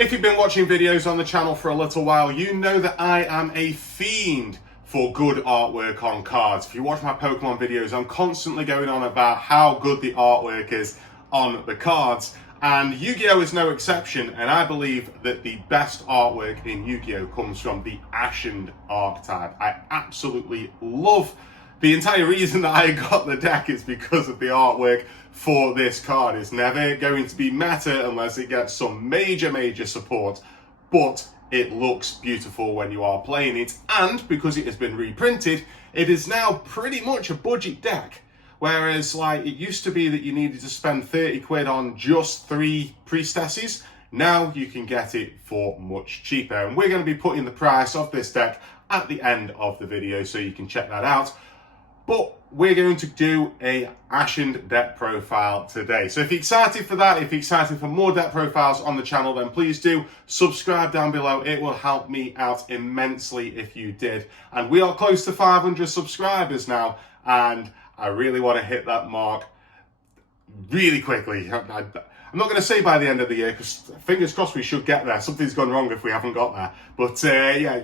If you've been watching videos on the channel for a little while, you know that I am a fiend for good artwork on cards. If you watch my Pokemon videos, I'm constantly going on about how good the artwork is on the cards. And Yu-Gi-Oh is no exception, and I believe that the best artwork in Yu-Gi-Oh comes from the Ashened archetype. I absolutely love. The entire reason that I got the deck is because of the artwork for this card. It's never going to be meta unless it gets some major support, but it looks beautiful when you are playing it. And because it has been reprinted, it is now pretty much a budget deck. Whereas like it used to be that you needed to spend 30 quid on just 3 priestesses, now you can get it for much cheaper. And we're going to be putting the price of this deck at the end of the video so you can check that out. But we're going to do a Ashened deck profile today. So if you're excited for that, if you're excited for more deck profiles on the channel, then please do subscribe down below. It will help me out immensely if you did. And we are close to 500 subscribers now, and I really want to hit that mark really quickly. I'm not going to say by the end of the year, because fingers crossed we should get there. Something's gone wrong if we haven't got there. But yeah,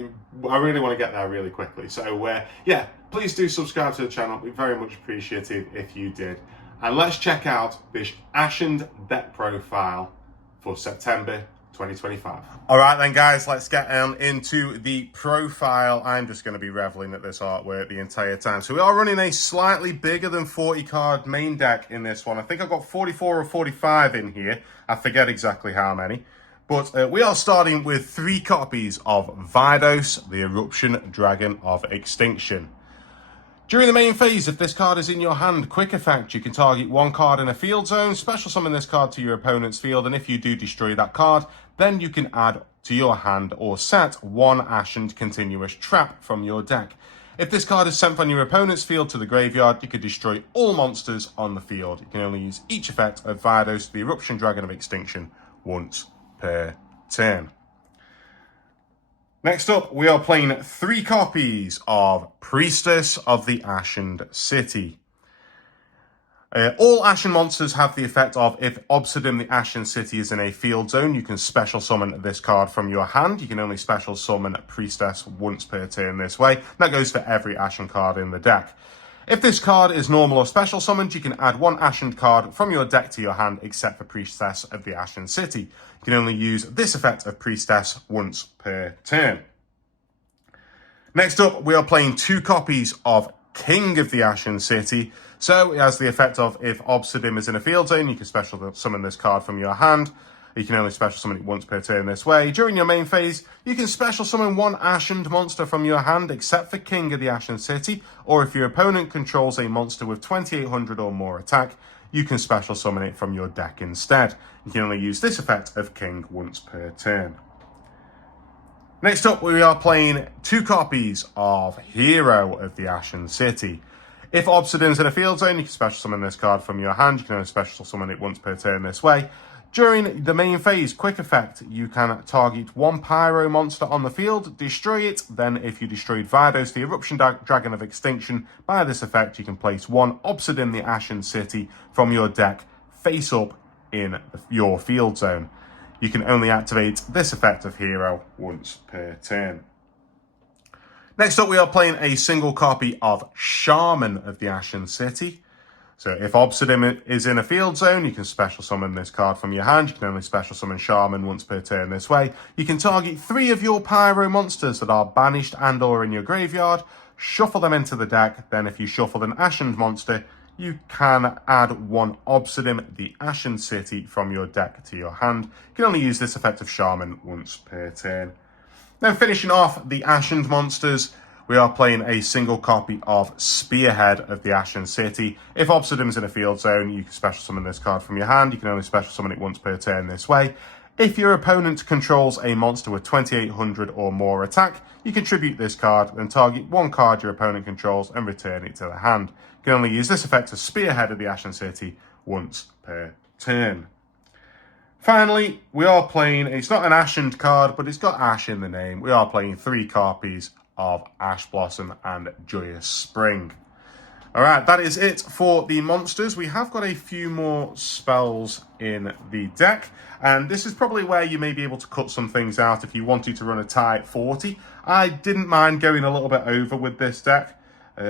I really want to get there really quickly. So yeah, please do subscribe to the channel. We'd be very much appreciative if you did. And let's check out this Ashened deck profile for September 2025. All right then guys, let's get into the profile. I'm just going to be reveling at this artwork the entire time. So we are running a slightly bigger than 40 card main deck in this one. I think I've got 44 or 45 in here. I forget exactly how many. But we are starting with 3 copies of Vydos, the Eruption Dragon of Extinction. During the main phase, if this card is in your hand, quick effect, you can target 1 card in a field zone, special summon this card to your opponent's field, and if you do destroy that card, then you can add to your hand or set 1 Ashened continuous trap from your deck. If this card is sent from your opponent's field to the graveyard, you can destroy all monsters on the field. You can only use each effect of Vydos, the Eruption Dragon of Extinction, once per turn. Next up, we are playing 3 copies of Priestess of the Ashened City. All Ashen monsters have the effect of, if Obsidian the Ashen City is in a field zone, you can special summon this card from your hand. You can only special summon Priestess once per turn this way. That goes for every Ashen card in the deck. If this card is normal or special summoned, you can add 1 Ashen card from your deck to your hand, except for Priestess of the Ashen City. You can only use this effect of Priestess once per turn. Next up, we are playing 2 copies of King of the Ashen City. So it has the effect of, if Obsidian is in a field zone, you can special summon this card from your hand. You can only special summon it once per turn this way. During your main phase, you can special summon 1 Ashened monster from your hand, except for King of the Ashen City, or if your opponent controls a monster with 2800 or more attack, you can special summon it from your deck instead. You can only use this effect of King once per turn. Next up, we are playing 2 copies of Hero of the Ashen City. If Obsidian's in a field zone, you can special summon this card from your hand. You can only special summon it once per turn this way. During the main phase, quick effect, you can target 1 Pyro monster on the field, destroy it, then if you destroyed Vydos, the Eruption Dragon of Extinction, by this effect you can place 1 Obsidian the Ashen City from your deck face up in your field zone. You can only activate this effect of Hero once per turn. Next up, we are playing a single copy of Shaman of the Ashen City. So if Obsidian is in a field zone, you can special summon this card from your hand. You can only special summon Shaman once per turn this way. You can target 3 of your Pyro monsters that are banished and or in your graveyard, shuffle them into the deck. Then if you shuffle an Ashened monster, you can add 1 Obsidian the Ashen City from your deck to your hand. You can only use this effect of Shaman once per turn. Then finishing off the Ashened monsters, we are playing a single copy of Spearhead of the Ashen City. If Obsidian's in a field zone, you can special summon this card from your hand. You can only special summon it once per turn this way. If your opponent controls a monster with 2800 or more attack, you can tribute this card and target 1 card your opponent controls and return it to the hand. You can only use this effect of Spearhead of the Ashen City once per turn. Finally, we are playing, it's not an Ashened card, but it's got Ash in the name. We are playing 3 copies of Ash Blossom and Joyous Spring. All right, that is it for the monsters. We have got a few more spells in the deck, and this is probably where you may be able to cut some things out if you wanted to run a tie at 40. I didn't mind going a little bit over with this deck.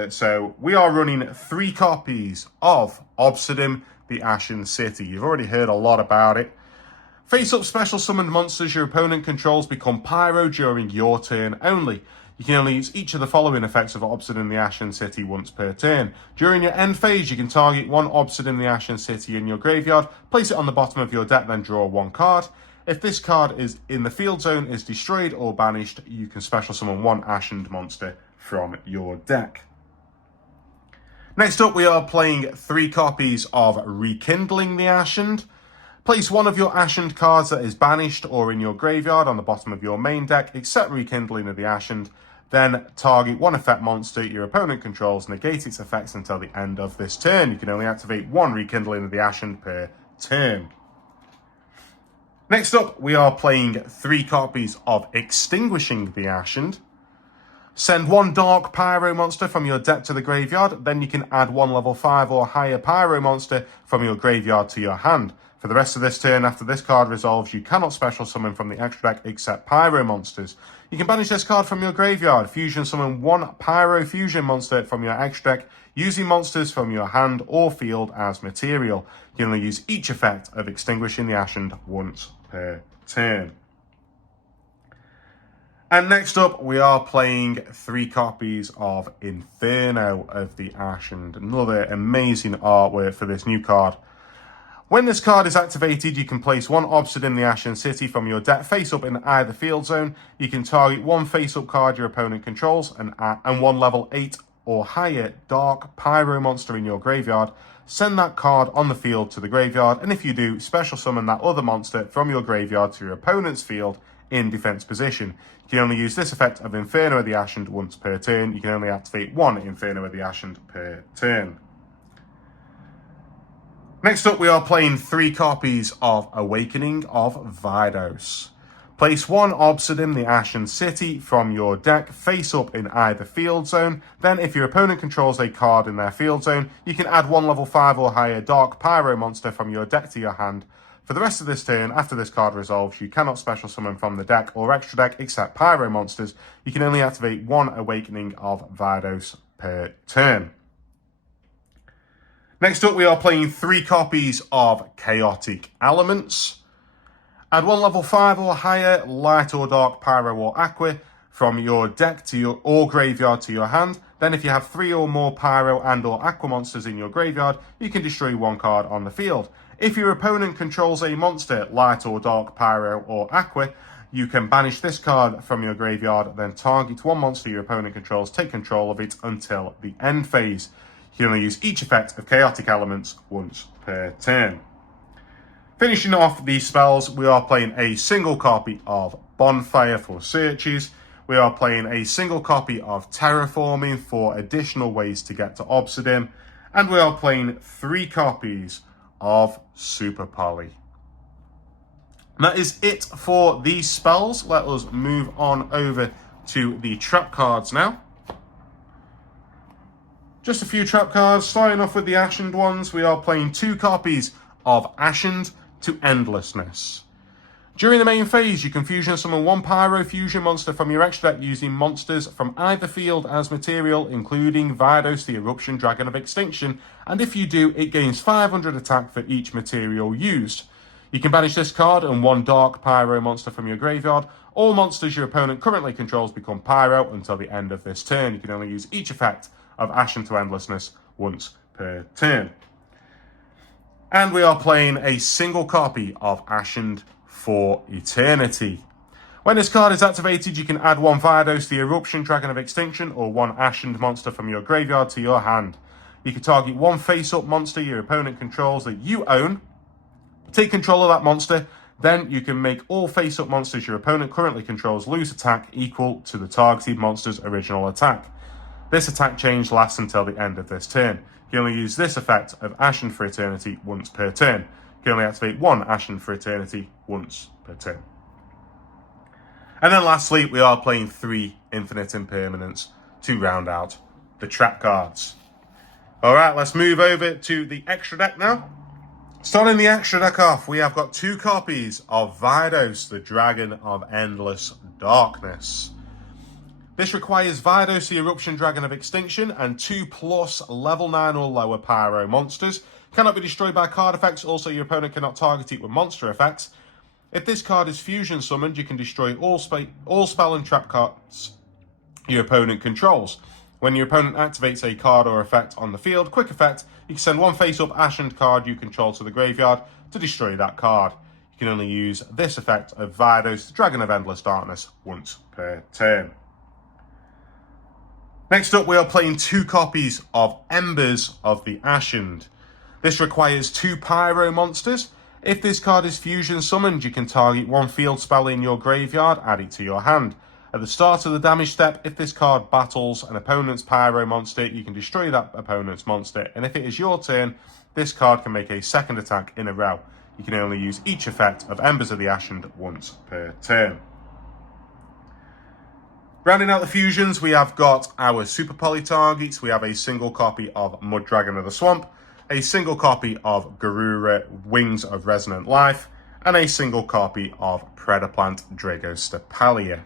So we are running 3 copies of Obsidian, the Ashened City. You've already heard a lot about it. Face up special summoned monsters your opponent controls become pyro during your turn only. You can only use each of the following effects of Obsidian the Ashen City once per turn. During your end phase, you can target 1 Obsidian the Ashen City in your graveyard, place it on the bottom of your deck, then draw 1 card. If this card is in the field zone, is destroyed or banished, you can special summon 1 Ashened monster from your deck. Next up, we are playing 3 copies of Rekindling the Ashened. Place 1 of your Ashened cards that is banished or in your graveyard on the bottom of your main deck, except Rekindling of the Ashened. Then target 1 effect monster your opponent controls, negate its effects until the end of this turn. You can only activate 1 Rekindling of the Ashened per turn. Next up, we are playing 3 copies of Extinguishing the Ashened. Send 1 Dark Pyro monster from your deck to the graveyard, then you can add 1 level 5 or higher Pyro monster from your graveyard to your hand. For the rest of this turn, after this card resolves, you cannot special summon from the extra deck except Pyro monsters. You can banish this card from your graveyard, fusion summon 1 Pyro fusion monster from your extra deck, using monsters from your hand or field as material. You can only use each effect of Extinguishing the Ashened once per turn. And next up, we are playing 3 copies of Inferno of the Ashened. Another amazing artwork for this new card. When this card is activated, you can place 1 Obsidian the Ashened City from your deck face up in either field zone. You can target 1 face up card your opponent controls and 1 level 8 or higher Dark Pyro monster in your graveyard. Send that card on the field to the graveyard, and if you do, special summon that other monster from your graveyard to your opponent's field in defense position. You can only use this effect of Inferno of the Ashened once per turn. You can only activate 1 Inferno of the Ashened per turn. Next up, we are playing 3 copies of Awakening of Vidos. Place 1 Obsidian the Ashened City from your deck face up in either field zone. Then, if your opponent controls a card in their field zone, you can add 1 level 5 or higher Dark Pyro monster from your deck to your hand. For the rest of this turn, after this card resolves, you cannot special summon from the deck or extra deck except Pyro monsters. You can only activate 1 Awakening of Vidos per turn. Next up, we are playing 3 copies of Chaotic Elements. Add 1 level 5 or higher Light or Dark Pyro or Aqua from your deck to your or graveyard to your hand. Then if you have 3 or more Pyro and or Aqua monsters in your graveyard, you can destroy 1 card on the field. If your opponent controls a monster, Light or Dark Pyro or Aqua, you can banish this card from your graveyard, then target 1 monster your opponent controls, take control of it until the end phase. You can only use each effect of Chaotic Elements once per turn. Finishing off these spells, we are playing a single copy of Bonfire for searches. We are playing a single copy of Terraforming for additional ways to get to Obsidian. And we are playing 3 copies of Super Poly. And that is it for these spells. Let us move on over to the trap cards now. Just a few trap cards, starting off with the Ashened ones. We are playing 2 copies of Ashened to Endlessness. During the main phase, you can fusion summon 1 Pyro fusion monster from your extra deck using monsters from either field as material, including Vidos, the Eruption Dragon of Extinction, and if you do, it gains 500 attack for each material used. You can banish this card and 1 Dark Pyro monster from your graveyard. All monsters your opponent currently controls become Pyro until the end of this turn. You can only use each effect of Ashened to Endlessness once per turn. And we are playing a single copy of Ashened for Eternity. When this card is activated, you can add 1 Vidos, the Eruption Dragon of Extinction, or 1 Ashened monster from your graveyard to your hand. You can target 1 face-up monster your opponent controls that you own, take control of that monster, then you can make all face-up monsters your opponent currently controls lose attack equal to the targeted monster's original attack. This attack change lasts until the end of this turn. You can only use this effect of Ashened for Eternity once per turn. You can only activate 1 Ashened for Eternity once per turn. And then lastly, we are playing 3 Infinite Impermanence to round out the trap cards. All right, let's move over to the extra deck now. Starting the extra deck off, we have got 2 copies of Vidos, the Dragon of Endless Darkness. This requires Vidos, the Eruption Dragon of Extinction, and 2+ level 9 or lower Pyro monsters. Cannot be destroyed by card effects. Also, your opponent cannot target it with monster effects. If this card is fusion summoned, you can destroy all spell and trap cards your opponent controls. When your opponent activates a card or effect on the field, quick effect, you can send one face-up Ashened card you control to the graveyard to destroy that card. You can only use this effect of Vidos, the Dragon of Endless Darkness, once per turn. Next up, we are playing 2 copies of Embers of the Ashened. This requires 2 Pyro monsters. If this card is fusion summoned, you can target one field spell in your graveyard, add it to your hand. At the start of the damage step, if this card battles an opponent's Pyro monster, you can destroy that opponent's monster. And if it is your turn, this card can make a second attack in a row. You can only use each effect of Embers of the Ashened once per turn. Rounding out the fusions, we have got our Super Poly targets. We have a single copy of Mud Dragon of the Swamp, a single copy of Garura Wings of Resonant Life, and a single copy of Predaplant Dragostapalia.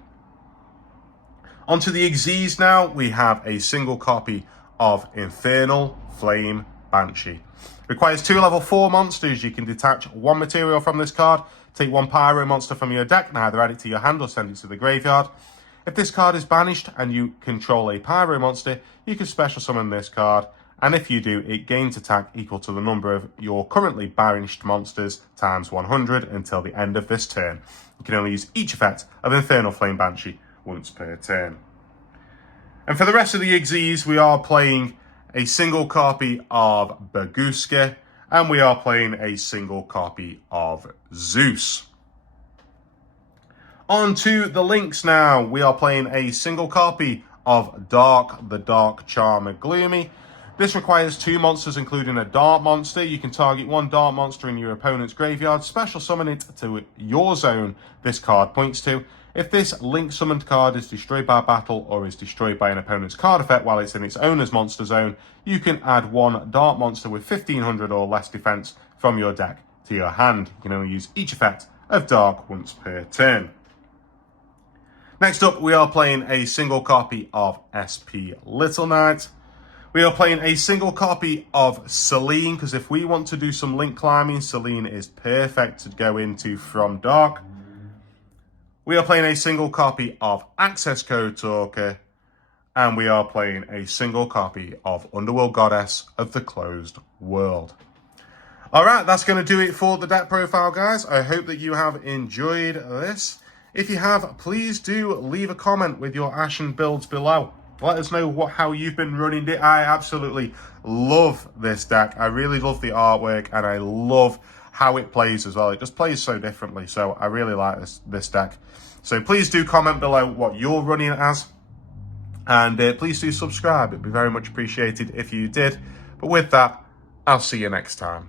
Onto the Xyz now, we have a single copy of Infernal Flame Banshee. Requires 2 level 4 monsters. You can detach 1 material from this card, take 1 Pyro monster from your deck, and either add it to your hand or send it to the graveyard. If this card is banished and you control a Pyro monster, you can special summon this card, and if you do, it gains attack equal to the number of your currently banished monsters times 100 until the end of this turn. You can only use each effect of Infernal Flame Banshee once per turn. And for the rest of the Xyz, we are playing a single copy of Baguska, and we are playing a single copy of Zeus. On to the links now. We are playing a single copy of Dark, the Dark Charmer Gloomy. This requires 2 monsters, including a Dart monster. You can target 1 Dart monster in your opponent's graveyard, special summon it to your zone this card points to. If this link summoned card is destroyed by battle or is destroyed by an opponent's card effect while it's in its owner's monster zone, you can add 1 Dart monster with 1500 or less defense from your deck to your hand. You can only use each effect of Dark once per turn. Next up, we are playing a single copy of SP Little Knight. We are playing a single copy of Selene, because if we want to do some link climbing, Selene is perfect to go into from Dark. We are playing a single copy of Access Code Talker, and we are playing a single copy of Underworld Goddess of the Closed World. All right, that's going to do it for the deck profile, guys. I hope that you have enjoyed this. If you have, please do leave a comment with your Ashen builds below. Let us know how you've been running it. I absolutely love this deck. I really love the artwork, and I love how it plays as well. It just plays so differently, so I really like this deck. So please do comment below what you're running as, and please do subscribe. It'd be very much appreciated if you did. But with that, I'll see you next time.